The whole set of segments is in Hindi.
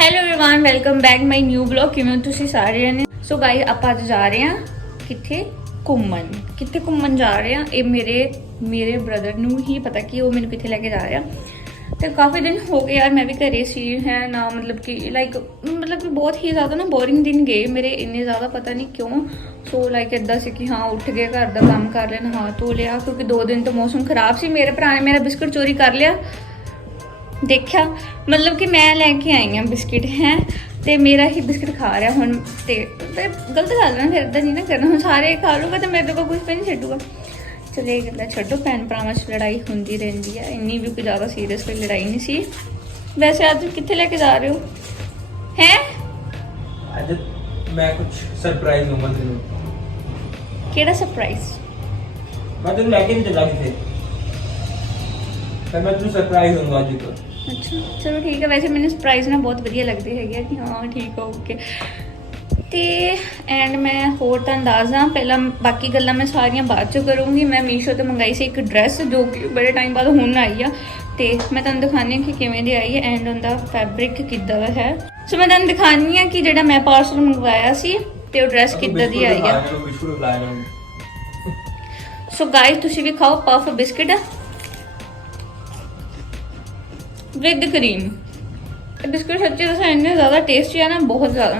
Hello everyone welcome back my new vlog. ਕਿਵੇਂ ਹੋ ਤੁਸੀਂ ਸਾਰੇ ਨੇ? ਸੋ ਗਾਇਸ ਆਪਾਂ ਅੱਜ ਜਾ ਰਹੇ ਹਾਂ ਕਿੱਥੇ ਘੁੰਮਣ ਜਾ ਰਹੇ ਹਾਂ। ਇਹ ਮੇਰੇ ਬ੍ਰਦਰ ਨੂੰ ਹੀ ਪਤਾ ਕਿ ਉਹ ਮੈਨੂੰ ਕਿੱਥੇ ਲੈ ਕੇ ਜਾ ਰਿਹਾ। ਤੇ ਕਾਫੀ ਦਿਨ ਹੋ ਗਏ यार मैं भी घरे सी है ना, मतलब कि बहुत ही ज़्यादा ना बोरिंग दिन गए मेरे, इन्ने ज़्यादा पता नहीं क्यों। सो लाइक इदा से कि हाँ उठ गए, घर का काम कर लिया, नहा धो लिया, क्योंकि 2 दिन तो मौसम खराब सी। मेरे भरा ने मेरा बिस्कुट चोरी कर लिया, देखा मतलब कि मैं लैके आई हाँ बिस्किट हैं तो मेरा ही बिस्किट खा रहा हुण। तो गलत गल है ना, फिर इदा नहीं ना करना, हुण सारे खा लूगा तो मेरे को कुछ भी नहीं छड्डूगा। चलो ये गल्लां छड्डो, भैन भरावां च लड़ाई होंदी रहिंदी है, इन्नी भी कोई ज़्यादा सीरियस कोई लड़ाई नहीं सी। वैसे अज कित्थे लेके जा रहे हो हैं? आज मैं कुछ सरप्राइज दूंगा तेनू। केड़ा सरप्राइज? मैं तेनू लेके नहीं चला किथे, पर मैं तेनू सरप्राइज दूंगा आज तो। अच्छा चलो ठीक है। वैसे मैंने सरप्राइज ना बहुत वधिया लगते है कि हाँ ठीक है ओके। तो एंड मैं होर तुहानूं दस दा, पहला बाकी गल्लां मैं सारियां बाद चों करूँगी। मैं मीशो तो मंगाई सी एक ड्रैस जो कि बड़े टाइम बाद हुण आई आ, तो मैं तुहानूं दिखानी कि किवें दी आई है एंड उनका फैब्रिक किद्दां दा है। सो मैं तुहानूं दिखानी कि जिहड़ा मैं पार्सल मंगवाया सी ते ओह ड्रैस किद्दां दी आई है। सो गाइस तुसीं भी खाओ puff biscuit with cream. Biscuit सच्ची दसा इन्ने ज़्यादा टेस्टी है ना, बहुत ज़्यादा।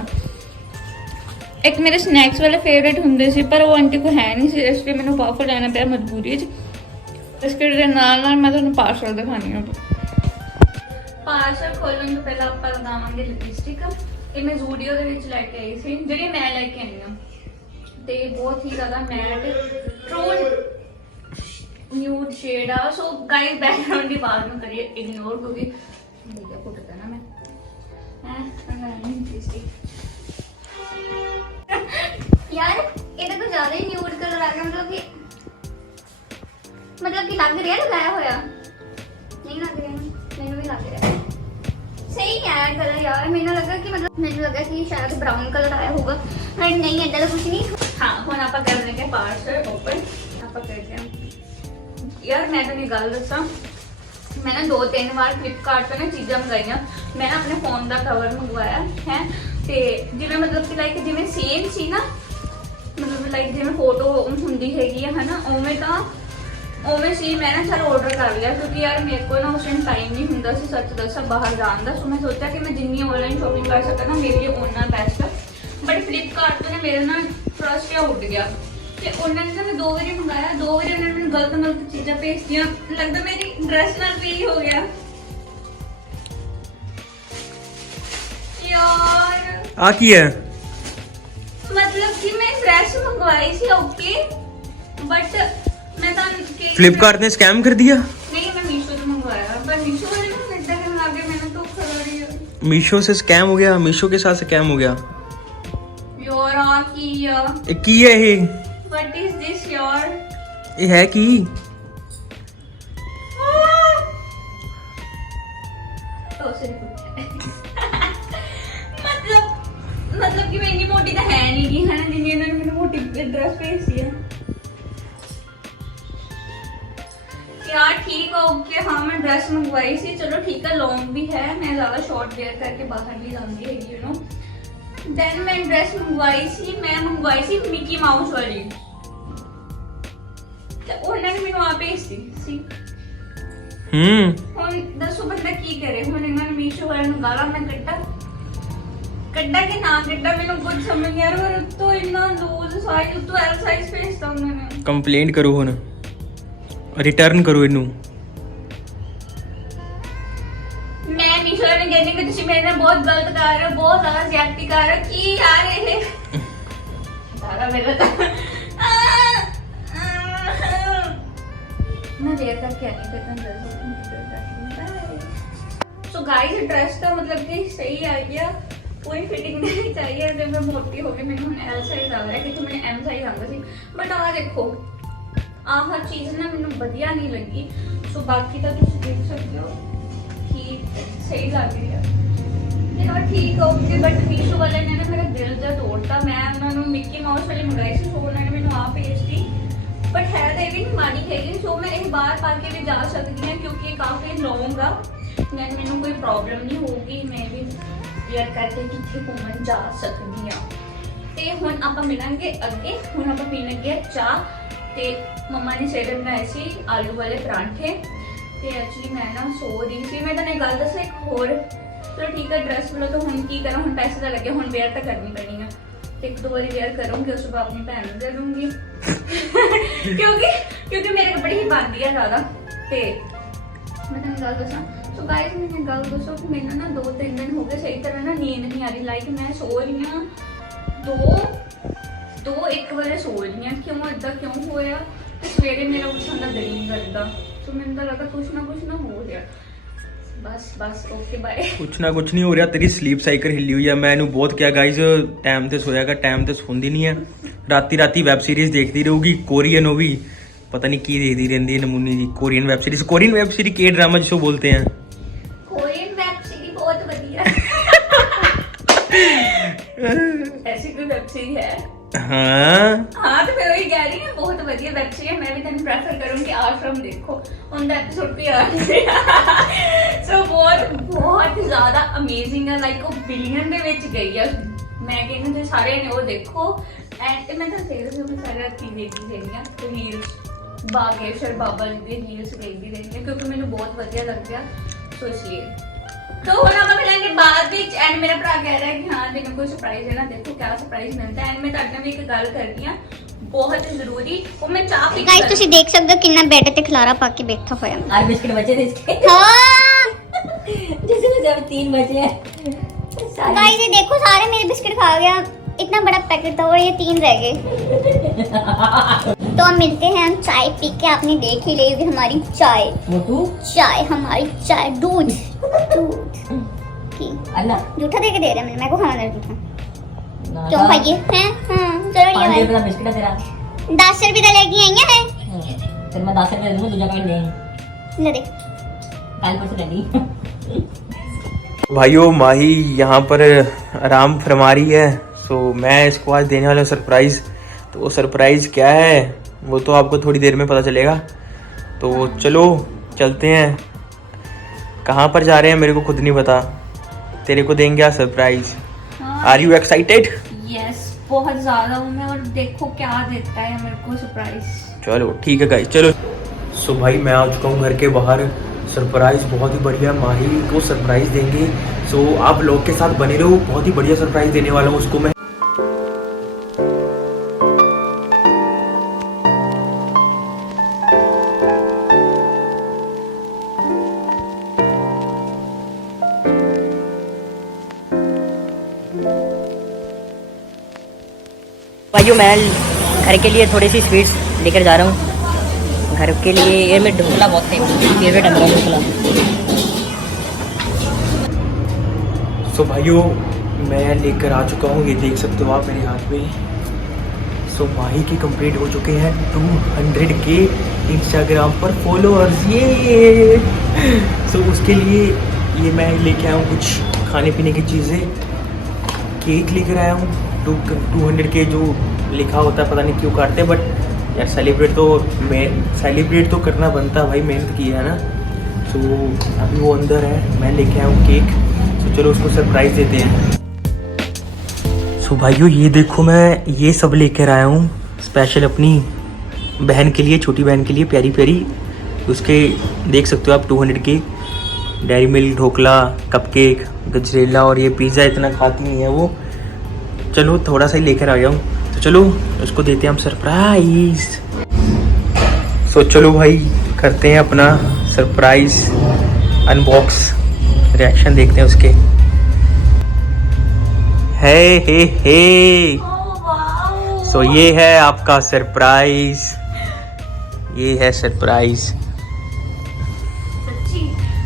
एक मेरे स्नैक्स वाले फेवरेट होंगे सी, पर वो आंटी को है नहीं सी, इसलिए मैंने पफ लेना पिया मजबूरी च। बिस्किट के नाल मैं तुहानूं पार्सल दिखानी हूँ। पार्सल खोलने तो पहले आप लगावांगे लिपस्टिक। ये मैं जूडियो दे विच लैके आई सी, जिहड़ी मैं लैके आई हां, ते बहुत ही ज़्यादा मैट ट्रू न्यूड शेड आ। सो गाइस बैकग्राउंड की आवाज में करिए इग्नोर, क्योंकि भैया फुटता ना मैं लिपस्टिक यार ये तो कुछ ज्यादा ही न्यूड कलर आ गया। मतलब कि लग रहा लगाया होया नहीं लग रहा, मैंने भी लग रहा सही नहीं आया कलर यार। मैंने लगा कि शायद ब्राउन कलर आया होगा, बट नहीं ऐसा तो कुछ नहीं। हाँ हुण आपां कर लेंगे पार्सल ओपन। आपां करते हैं यार, मैं तो गल दसा, मैं ना 2-3 बार फ्लिपकार्ट पर ना चीज़ां मंगाइया। मैं अपने फोन का कवर मंगवाया है, तो जिवें मतलब कि लाइक जिवें सेम सी ना, मतलब लाइक जिवें फोटो हुंदी हैगी है ना, उवें सी। मैं ना चल ऑर्डर कर लिया, क्योंकि यार मेरे को ना उस टाइम टाइम नहीं हुंदा सी सच दसा बाहर जान दा। सो मैं सोचा कि मैं जिन्नी ऑनलाइन शॉपिंग कर सकां ना मेरे लिए उन्ना बेस्ट। बट फ्लिपकार्ट तो ना मेरा ना ट्रस्ट या उड़ गया, तो उन्होंने ना मैं 2 बारी मंगाया, 2 बारी उन्होंने मैंने गलत चीज़ां भेज दियां। लगता मेरी ड्रेस नाल भी हो गया यार। आ की है मतलब कि मैं ड्रेस मंगवाई सी ओके, बट मैं फ्लिपकार्ट ने स्कैम कर दिया। नहीं मैं मीशो से मंगवाया, पर मीशो वाले ना इतना कहने लगे मैंने तो खरीदी है। मीशो से स्कैम हो गया, मीशो के साथ स्कैम हो गया यार। आ की है ये? व्हाट इज दिस यार? ये है की? मतलब कि मैं इतनी मोटी तो है नहीं की है ना, जिन्नी इन्होंने मैंने मोटी ड्रेस भेजी है यार। ठीक है ओके, हाँ मैं ड्रेस मंगवाई सी, चलो ठीक है लॉन्ग भी है, मैं ज़्यादा शॉर्ट वेयर करके बाहर भी जाती है यू नो। देन मैं ड्रेस मंगवाई सी मिकी माउस वाली, तो उन्होंने मैंने आ भेजती सी। हुण दसो बंदा की करे? हुण इन्होंने मीशो वाले नूं गालां मैं कड्डा कि ना कड्डा, मैंने कुछ समझ नहीं आ रहा। और तो इतना लूज साइज, तो एल साइज भेजता उन्होंने। कंप्लेंट करो हुण, रिटर्न करो इनू। मैं मीशो वाले कहने कि तुसीं मेरे नाल बहुत गलत कर रहे हो, बहुत ज्यादा ज्यादती कर रहे हो की यार। ये सारा मेरा तो मैं देर तक क्या नहीं करता। सो गाइस ड्रेस तो मतलब कि सही आ गया, पूरी फिटिंग नहीं चाहिए। जब मैं मोटी हो गई मैंने एल साइज आ गया, क्योंकि मैंने एम साइज आंदा सी। बट आ देखो आह चीज़ ना मैंने वधिया नहीं लगी। सो बाकी तो तुम देख सकते हो कि सही लग रही है यार, ठीक है ओके। बट मीशो वाले ने ना मेरा दिल जा तोड़ता। मैं उन्होंने मिक्की माउस वाली मंगाई सी, सो उन्होंने मैंने आ भेज दी, बट है तो ये भी नहीं माड़ी हैगी। सो मैं इस बार पा के भी जा सकती हूँ, क्योंकि काफ़ी लॉन्ग आ, मैंने कोई प्रॉब्लम नहीं होगी। मैं भी ਵੇਅਰ ਕਰਕੇ ਕਿੱਥੇ ਘੁੰਮਣ ਜਾ ਸਕਦੀ ਹਾਂ। ਤੇ ਹੁਣ ਆਪਾਂ ਮਿਲਾਂਗੇ ਅੱਗੇ। ਹੁਣ ਆਪਾਂ ਪੀਣ ਲੱਗੇ ਹਾਂ ਚਾਹ ਤੇ ਮੰਮਾ ਨੇ ਸਵੇਰੇ ਬਣਾਏ ਸੀ ਆਲੂ ਵਾਲੇ ਪਰਾਂਠੇ। ਤੇ ਐਕਚੁਅਲੀ ਮੈਂ ਨਾ ਸੋ ਰਹੀ ਸੀ। ਮੈਂ ਤੁਹਾਨੂੰ ਇੱਕ ਗੱਲ ਦੱਸਾਂ ਇੱਕ ਹੋਰ, ਚਲੋ ਠੀਕ ਹੈ ਡਰੈਸ ਵੱਲੋਂ ਤਾਂ ਹੁਣ ਕੀ ਕਰਾਂ, ਹੁਣ ਪੈਸੇ ਤਾਂ ਲੱਗੇ, ਹੁਣ ਵੇਅਰ ਤਾਂ ਕਰਨੀ ਪੈਣੀ ਆ। ਤੇ ਇੱਕ ਦੋ ਵਾਰੀ ਵੇਅਰ ਕਰੂੰਗੀ, ਉਸ ਤੋਂ ਬਾਅਦ ਆਪਣੀ ਭੈਣ ਨੂੰ ਦੇ ਦੂੰਗੀ ਕਿਉਂਕਿ ਮੇਰੇ ਕੱਪੜੇ ਹੀ ਪਾਉਂਦੀ ਆ ਜ਼ਿਆਦਾ। ਤੇ ਮੈਂ ਤੁਹਾਨੂੰ ਗੱਲ ਦੱਸਾਂ, ਸੋ ਗਾਇਸ ਮੈਨੂੰ ਗੱਲ ਦੱਸੋ ਕਿ ਮੈਨੂੰ ਨਾ 2-3 ਦਿਨ ਹੋ ਗਏ ਸਹੀ ਤਰ੍ਹਾਂ ਨਾ ਨੀਂਦ ਨਹੀਂ ਆ ਰਹੀ। ਲਾਈਕ ਮੈਂ ਸੋ ਰਹੀ ਹਾਂ 2-1 ਵਜੇ ਸੋ ਰਹੀ ਹਾਂ। ਕਿਉਂ ਏਦਾਂ ਕਿਉਂ ਹੋਇਆ? ਤੇ ਸਵੇਰੇ ਮੇਰਾ ਉੱਠਣ ਦਾ ਦਿਲ ਨਹੀਂ ਕਰਦਾ। ਸੋ ਮੈਨੂੰ ਤਾਂ ਲੱਗਾ ਕੁਛ ਨਾ ਹੋ ਰਿਹਾ। बस ओके बाय। कुछ नहीं हो रहा, तेरी स्लीप साइकिल हिली हुई है। मैं इन्हू बहुत क्या गाइज टाइम ते सोया कर, टाइम ते सोंदी नहीं है। राती वेब सीरीज देखती रहूगी, कोरियन हो भी पता नहीं की देखती रहती है नमूनी जी। कोरियन वेब सीरीज के ड्रामा जिसको बोलते हैं। कोरियन वेब सीरीज बहुत बढ़िया ऐसी कोई वेब सीरीज है? हाँ तो मैं वही कह रही हूँ, बहुत बढ़िया वेब सीरीज है। मैं भी तेन प्रेफर करूंगी आश्रम देखो, उनका एपिसोड भी आ गया। सो बहुत ज्यादा अमेजिंग है। लाइक वो बिलियन ਦੇ ਵਿੱਚ ਗਈ ਹੈ। ਮੈਂ ਕਹਿੰਦੀ ਤੁਸੀਂ ਸਾਰੇ ਨੇ ਉਹ ਦੇਖੋ। ਐਂਡ ਮੈਂ ਤਾਂ ਸਾਰੀ ਰਾਤ ਦੇਖਦੀ ਰਹਿੰਦੀ ਹਾਂ ਰੀਲਸ, ਬਾਗੇਸ਼ਵਰ ਬਾਬਾ ਜੀ ਦੀ ਰੀਲਸ ਦੇਖਦੀ ਰਹਿੰਦੀ ਹਾਂ ਕਿਉਂਕਿ ਮੈਨੂੰ ਬਹੁਤ ਵਧੀਆ ਲੱਗਿਆ। ਸੋ ਇਸ ਲਈ तो ਹੁਣ ਆਪਾਂ ਮਿਲਾਂਗੇ ਬਾਅਦ ਵਿੱਚ। ਐਂਡ ਮੇਰਾ ਭਰਾ ਕਹਿ ਰਿਹਾ ਕਿ ਹਾਂ ਤੈਨੂੰ ਕੋਈ ਸਰਪ੍ਰਾਈਜ਼ ਹੈ ਨਾ, ਦੇਖੋ ਕਿਆ ਸਰਪ੍ਰਾਈਜ਼ ਮਿਲਦਾ। ਐਂਡ ਮੈਂ ਤੁਹਾਡੇ ਨਾਲ ਵੀ ਇੱਕ ਗੱਲ ਕਰਦੀ ਹਾਂ ਬਹੁਤ ਜ਼ਰੂਰੀ। ਉਹ ਮੈਂ ਚਾਹ ਪੀ गाइस ਤੁਸੀਂ ਦੇਖ ਸਕਦੇ ਹੋ ਕਿੰਨਾ ਬੈੱਡ ਤੇ ਖਲਾਰਾ ਪਾ ਕੇ ਬੈਠਾ ਹੋਇਆ। और बिस्किट बचे थे इसके हां जिसमें जब 3 बचे हैं गाइस ये देखो सारे मेरे बिस्किट खा गया। इतना बड़ा पैकेट था और ये 3 रह गए। तो हम मिलते हैं, हम चाय पी के। आपने देख ही ली होगी हमारी चाय। मोटू हमारी चाय दूध की अल्लाह जूठा दे के दे रहे हैं। मेरे को खाना है जूठा। ना क्यों खाइए हैं? हां चलो 5 ये रुपए का बिस्किट है तेरा। 10 रुपए का लेके आई हैं। फिर मैं 10 रुपए दे दूंगा, दूसरा पैकेट देंगे ले दे कल परसों ले ली। भाइयों माही यहाँ पर आराम फरमा रही है। सो मैं इसको आज देने वाला हूँ सरप्राइज। तो वो सरप्राइज क्या है वो तो आपको थोड़ी देर में पता चलेगा। तो चलो चलते हैं। कहाँ पर जा रहे हैं मेरे को खुद नहीं पता। तेरे को देंगे आज surprise. Are you excited? Yes बहुत ज्यादा हूँ मैं। और देखो क्या देता है मेरे को सरप्राइज। चलो ठीक है गाइस चलो। सो भाई मैं आ चुका हूँ घर के बाहर। सरप्राइज बहुत ही बढ़िया, माही को सरप्राइज देंगे। सो आप लोग के साथ बने रहो, बहुत ही बढ़िया सरप्राइज देने वाला हूँ उसको मैं। भाइयों मैं घर के लिए थोड़ी सी स्वीट्स लेकर जा रहा हूँ। घर के लिए ये में ढोकला बहुत फेवरेट है मेरा ढोकला। सो भाइयों मैं लेकर आ चुका हूँ, ये देख सकते हो आप मेरे हाथ में। सो माही की कंप्लीट हो चुके हैं 200 के इंस्टाग्राम पर फॉलोअर्स। ये सो उसके लिए ये मैं लेके आया हूँ कुछ खाने पीने की चीज़ें। केक लेकर आया हूँ 200 के जो लिखा होता है, पता नहीं क्यों काटते, बट यार सेलिब्रेट तो करना बनता भाई, मेहनत की है ना। सो अभी वो अंदर है, मैं लेके आया हूँ केक। तो चलो उसको सरप्राइज देते हैं। सो भाइयों ये देखो मैं ये सब लेकर आया हूँ स्पेशल अपनी बहन के लिए, छोटी बहन के लिए, प्यारी प्यारी। उसके देख सकते हो आप 200 के dairy milk, dhokla, cupcake, gajrela और ये पिज़्ज़ा इतना खाती नहीं है वो। चलो थोड़ा सा ही लेकर आ गया हूँ, तो चलो उसको देते हैं हम सरप्राइज। सो चलो भाई करते हैं अपना सरप्राइज अनबॉक्स, रिएक्शन देखते हैं उसके। हे सो ये है आपका सरप्राइज, ये है सरप्राइज।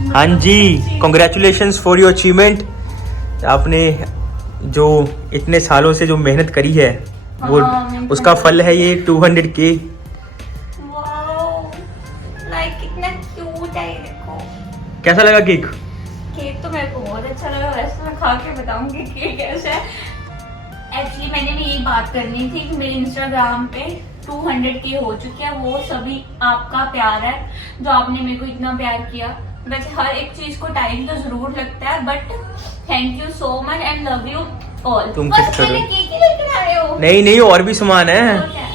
हाँ जी, कॉन्ग्रेचुलेशंस फॉर योर अचीवमेंट। आपने जो इतने सालों से जो मेहनत करी है वो उसका फल है ये 200 के। लाइक कितना क्यूट है देखो। कैसा लगा केक? केक तो मेरे को बहुत अच्छा लगा। वैसे मैं खा के बताऊंगी केक कैसा है। एक्चुअली मैंने भी यही बात करनी थी कि मेरे इंस्टाग्राम पे 200 के हो चुके हैं। वो सभी आपका प्यार है जो आपने मेरे को इतना प्यार किया। वैसे हर एक चीज को टाइम तो जरूर लगता है, but thank you so much and love you all. तुम बस कुछ करो। मेरे केक ही लेकर आ रहे हो? नहीं नहीं, और भी सामान और है, क्या?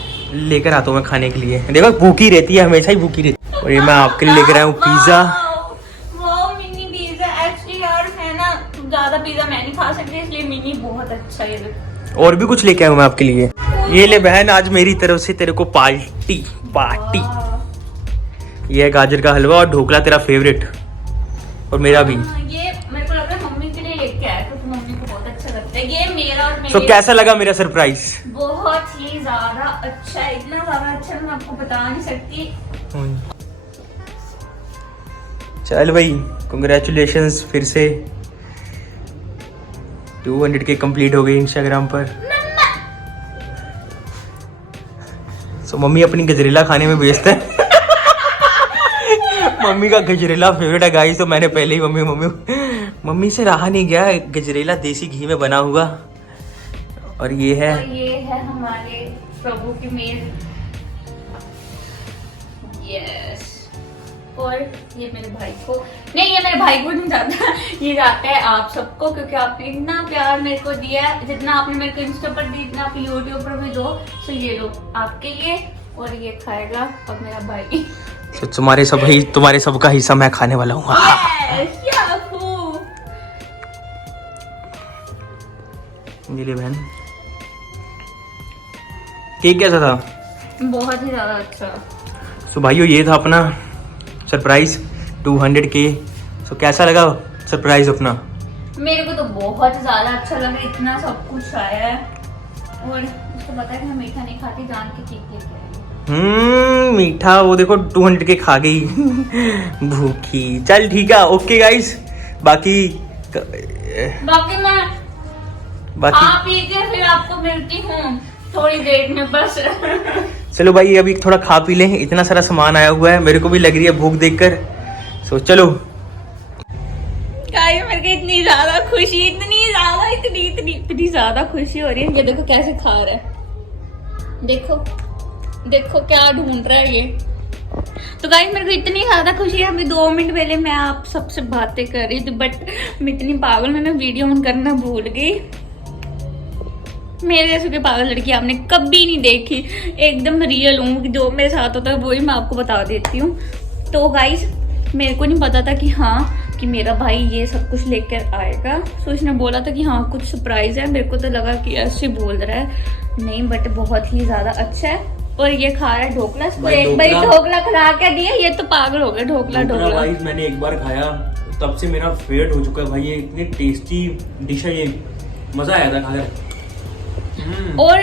लेकर आता हूँ मैं खाने के लिए। देखो भूखी रहती है, हमेशा ही भूखी रहती है। और ये मैं आपके लिए लेकर आया हूँ पिज्जा। वो मिनी पिज्जा। एक्चुअली यार मैं ना ज्यादा पिज्जा मैं नहीं खा सकती, इसलिए मिनी बहुत अच्छा है। और भी कुछ लेके आया हूँ मैं आपके लिए। ये ले बहन, आज मेरी तरफ से तेरे को पार्टी पार्टी। ये है गाजर का हलवा और ढोकला, तेरा फेवरेट, और मेरा भी। ये मेरे को लग रहा है मम्मी के लिए लेके आया, क्योंकि मम्मी को बहुत अच्छा लगता है। ये मेरा और मेरे तो कैसा लगा मेरा सरप्राइज? बहुत ही ज्यादा अच्छा है, इतना ज्यादा अच्छा मैं आपको बता नहीं सकती। चल भाई, कंग्रेचुलेशंस, फिर से 200K कंप्लीट हो गई इंस्टाग्राम पर। सो मम्मी अपनी गजरेला खाने में व्यस्त है। मम्मी का गजरेला फेवरेट है गाइस, तो मैंने पहले ही मम्मी से रहा नहीं गया, गजरेला देसी घी में बना हुआ। और ये है, और ये है हमारे प्रभु की मेल। यस। और ये मेरे भाई को नहीं, ये मेरे भाई को नहीं जाता, ये जाता है आप सबको, क्योंकि आपने इतना प्यार मेरे को दिया है। जितना आपने मेरे को इंस्टा पर दी, इतना आप यूट्यूब पर भी दो। तो ये लो आपके लिए, और ये खाएगा अब मेरा भाई। तो तुम्हारे सब का हिस्सा मैं खाने वाला हूँ। Yes, Yahoo. ये ले बहन, केक कैसा था? बहुत ही ज्यादा अच्छा। सो भाइयों, ये था अपना सरप्राइज 200K। सो कैसा लगा सरप्राइज अपना? मेरे को तो बहुत ज्यादा अच्छा लगा, इतना सब कुछ आया है। और उसको पता है कि मैं मीठा नहीं खाती, जान के केक लेके आई। मीठा, वो देखो 200K खा गई। भूखी। चल ठीक है, ओके गाइस। बाकी मैं आप पी के फिर आपको मिलती हूँ थोड़ी देर में बस। चलो भाई, अभी थोड़ा खा पी लें, इतना सारा सामान आया हुआ है, मेरे को भी लग रही है भूख देखकर। सो चलो गाइस, मेरे को इतनी ज्यादा खुशी, इतनी ज्यादा खुशी हो रही है। ये देखो कैसे खा रहा है, देखो क्या ढूंढ रहा है ये। तो गाइस, मेरे को इतनी ज्यादा खुशी है। अभी 2 मिनट पहले मैं आप सबसे बातें कर रही थी, बट मैं इतनी पागल, मैंने वीडियो ऑन करना भूल गई। मेरे जैसे पागल लड़की आपने कभी नहीं देखी, एकदम रियल हूँ। जो मेरे साथ होता है वही मैं आपको बता देती हूँ। तो गाइस, मेरे को नहीं पता था कि मेरा भाई ये सब कुछ लेकर आएगा। सो इसने बोला था कि हाँ कुछ सरप्राइज है, मेरे को तो लगा कि ऐसे बोल रहा है, नहीं बट बहुत ही ज्यादा अच्छा है। और ये खा रहा है ढोकला। इसको एक बार ढोकला खिला के दिया, ये तो पागल हो गया। ढोकला भाई मैंने एक बार खाया, तब से मेरा फेवरेट हो चुका है भाई। ये इतनी टेस्टी डिश है, ये मजा आया था खाकर। और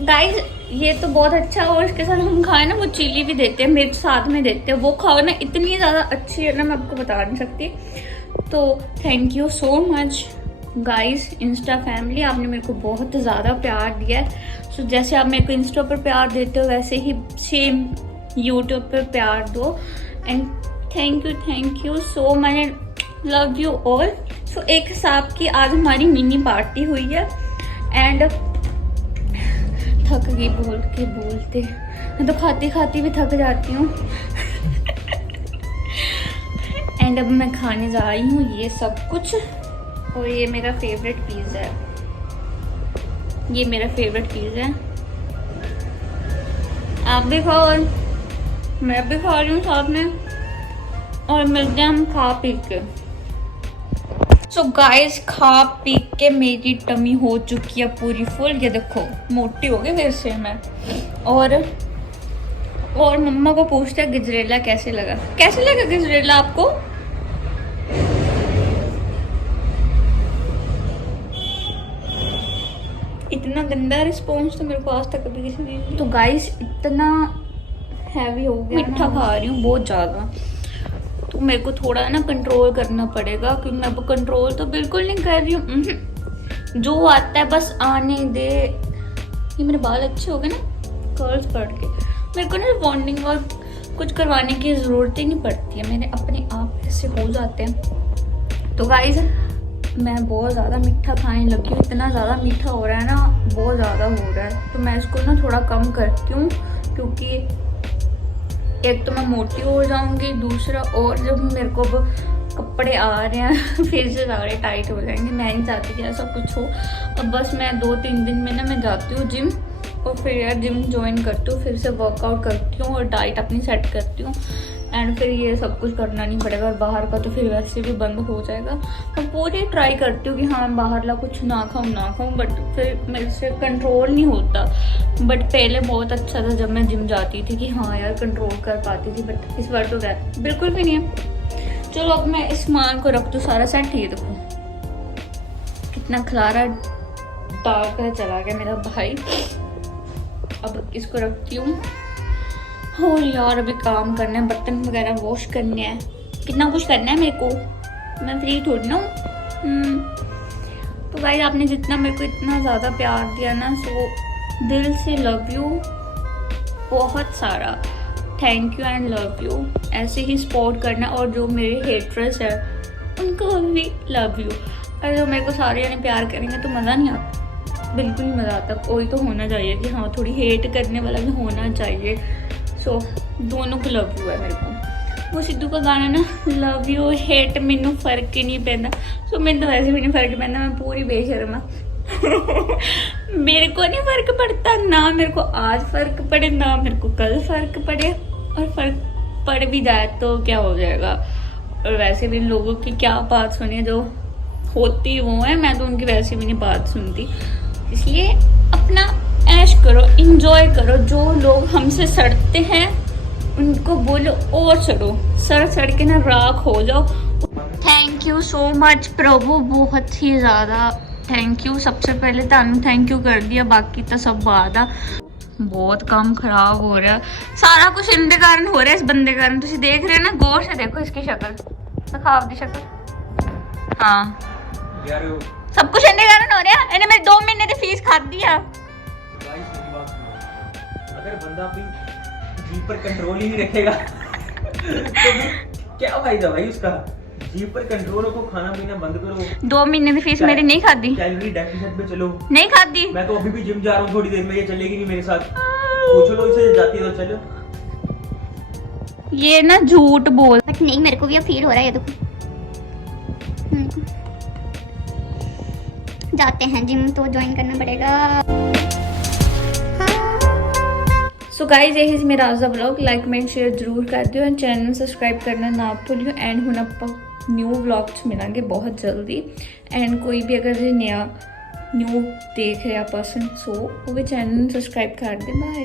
गाइस, ये तो बहुत अच्छा। और इसके साथ हम खाए ना, वो चिली भी देते हैं, मिर्च साथ में देते हैं। वो खाओ ना, इतनी ज्यादा अच्छी है ना, मैं आपको बता नहीं सकती। तो thank you so much guys, Insta family, आपने मेरे को बहुत ज़्यादा प्यार दिया है। सो जैसे आप मेरे को इंस्टा पर प्यार देते हो, वैसे ही सेम यूट्यूब पर प्यार दो। And thank you so much, love you all. So एक हिसाब की आज हमारी मिनी पार्टी हुई है। एंड थक गई बोलते, मैं तो खाती खाती भी थक जाती हूँ। एंड अब मैं खाने जा रही हूँ ये सब कुछ। और ये मेरा फेवरेट पिज़्ज़ा है, ये मेरा फेवरेट पिज़्ज़ा है। आप भी खाओ और मैं भी खा रही हूँ साथ में, और मिलते हैं हम खा पी के। सो गाइस, खा पी के मेरी टमी हो चुकी है पूरी फुल। ये देखो मोटी हो गई मेरे से मैं। और मम्मा को पूछते हैं गजरेला कैसे लगा गजरेला आपको? इतना गंदा रिस्पॉन्स तो मेरे को आज तक कभी किसी ने। तो गाइस, इतना हैवी हो गया, मीठा खा रही हूँ बहुत ज़्यादा, तो मेरे को थोड़ा ना कंट्रोल करना पड़ेगा, क्योंकि मैं अब कंट्रोल तो बिल्कुल नहीं कर रही हूँ। जो आता है बस आने दे। ये मेरे बाल अच्छे हो गए ना, कर्ल्स पड़ के। मेरे को ना बॉन्डिंग और कुछ करवाने की ज़रूरत ही नहीं पड़ती है, मेरे अपने आप ऐसे हो जाते हैं। तो गाइस, मैं बहुत ज़्यादा मीठा खाने लगी हूँ, इतना ज़्यादा मीठा हो रहा है ना, बहुत ज़्यादा हो रहा है। तो मैं इसको ना थोड़ा कम करती हूँ, क्योंकि एक तो मैं मोटी हो जाऊंगी, दूसरा और जब मेरे को अब कपड़े आ रहे हैं फिर से सारे टाइट हो जाएंगे। मैं नहीं चाहती कि ऐसा कुछ हो। अब बस मैं 2-3 दिन में ना मैं जाती हूँ जिम, और फिर यार जिम ज्वाइन करती हूँ, फिर से वर्कआउट करती हूँ और डाइट अपनी सेट करती हूँ। एंड फिर ये सब कुछ करना नहीं पड़ेगा, और बाहर का तो फिर वैसे भी बंद हो जाएगा। मैं पूरी ट्राई करती हूँ कि हाँ मैं बाहर ला कुछ ना खाऊँ, बट फिर मेरे से कंट्रोल नहीं होता। बट पहले बहुत अच्छा था जब मैं जिम जाती थी कि हाँ यार कंट्रोल कर पाती थी, बट इस बार तो बिल्कुल भी नहीं है। चलो अब मैं इस सामान को रख दूँ सारा सेट। ये देखो कितना खलारा डाल कर चला गया मेरा भाई। अब इसको रखती हूँ। और यार अभी काम करना है, बर्तन वगैरह वॉश करने हैं, कितना कुछ करना है मेरे को, मैं फ्री थोड़ी ना हूँ। तो भाई आपने जितना मेरे को इतना ज़्यादा प्यार दिया ना, सो दिल से लव यू, बहुत सारा thank you and love you. ऐसे ही सपोर्ट करना, और जो मेरे हेटर्स है उनको भी लव यू। और जो मेरे को सारे यानी प्यार करेंगे तो मज़ा नहीं आता, बिल्कुल नहीं मज़ा आता। कोई तो होना चाहिए कि हाँ थोड़ी हेट करने वाला भी होना चाहिए। सो दोनों को लव यू है मेरे को। वो सिद्धू का गाना ना, लव यू हेट मैनू फर्क ही नहीं पैदा। सो मैंने तो वैसे भी नहीं फर्क पैदा, मैं पूरी बेशर्मा मेरे को नहीं फर्क पड़ता, ना मेरे को आज फर्क पड़े ना मेरे को कल फर्क पड़े, और फर्क पड़ भी जाए तो क्या हो जाएगा। और वैसे भी लोगों की क्या बात सुनिए, जो होती वो है, मैं तो उनकी वैसे भी नहीं बात सुनती। इसलिए अपना ऐश करो, इंजॉय करो। जो लोग हमसे सड़ते हैं उनको बोलो और सड़ो, सड़ के ना राख हो जाओ। थैंक यू सो मच प्रभु, बहुत ही ज़्यादा थैंक यू। सबसे पहले तुम थैंक यू कर दिया, बाकी तो सब बात आ। बहुत काम खराब हो रहा, सारा कुछ इनके कारण हो रहा है, इस बंदे कारण। तुम देख रहे हो ना, गौर से देखो इसकी शक्ल, दिखाओ दी शक्ल। हाँ यार सब कुछ इनके कारण हो रहा है। इन्हें मेरे 2 महीने की फीस खा दी है। अगर बंदा अपनी जीभ पर कंट्रोल ही नहीं रखेगा तो क्या फायदा भाई उसका। जीभ पर कंट्रोल रखो, खाना पीना बंद करो। 2 महीने की फीस मेरी नहीं खादी, कैलोरी डेफिसिट पे चलो। नहीं खादी। मैं तो अभी भी जिम जा रहा हूँ, थोड़ी देर में ये चलेगी नहीं मेरे साथ। पूछो लो इसे, जाती है तो चलो। ये ना झूठ बोल। बट नहीं, मेरे को भी अब फील हो रहा है। ये देखो जाते हैं जिम तो ज्वाइन करना पड़ेगा। सो गाइज यही मेरा आज का ब्लॉग। लाइक कमेंट शेयर जरूर कर दियो, एंड चैनल सब्सक्राइब करना ना भूलियो। एंड हुण आप न्यू व्लॉग्स मिलेंगे बहुत जल्दी। एंड कोई भी अगर नया न्यू देख रहा पर्सन, सो वो भी चैनल सब्सक्राइब कर दे। बाय।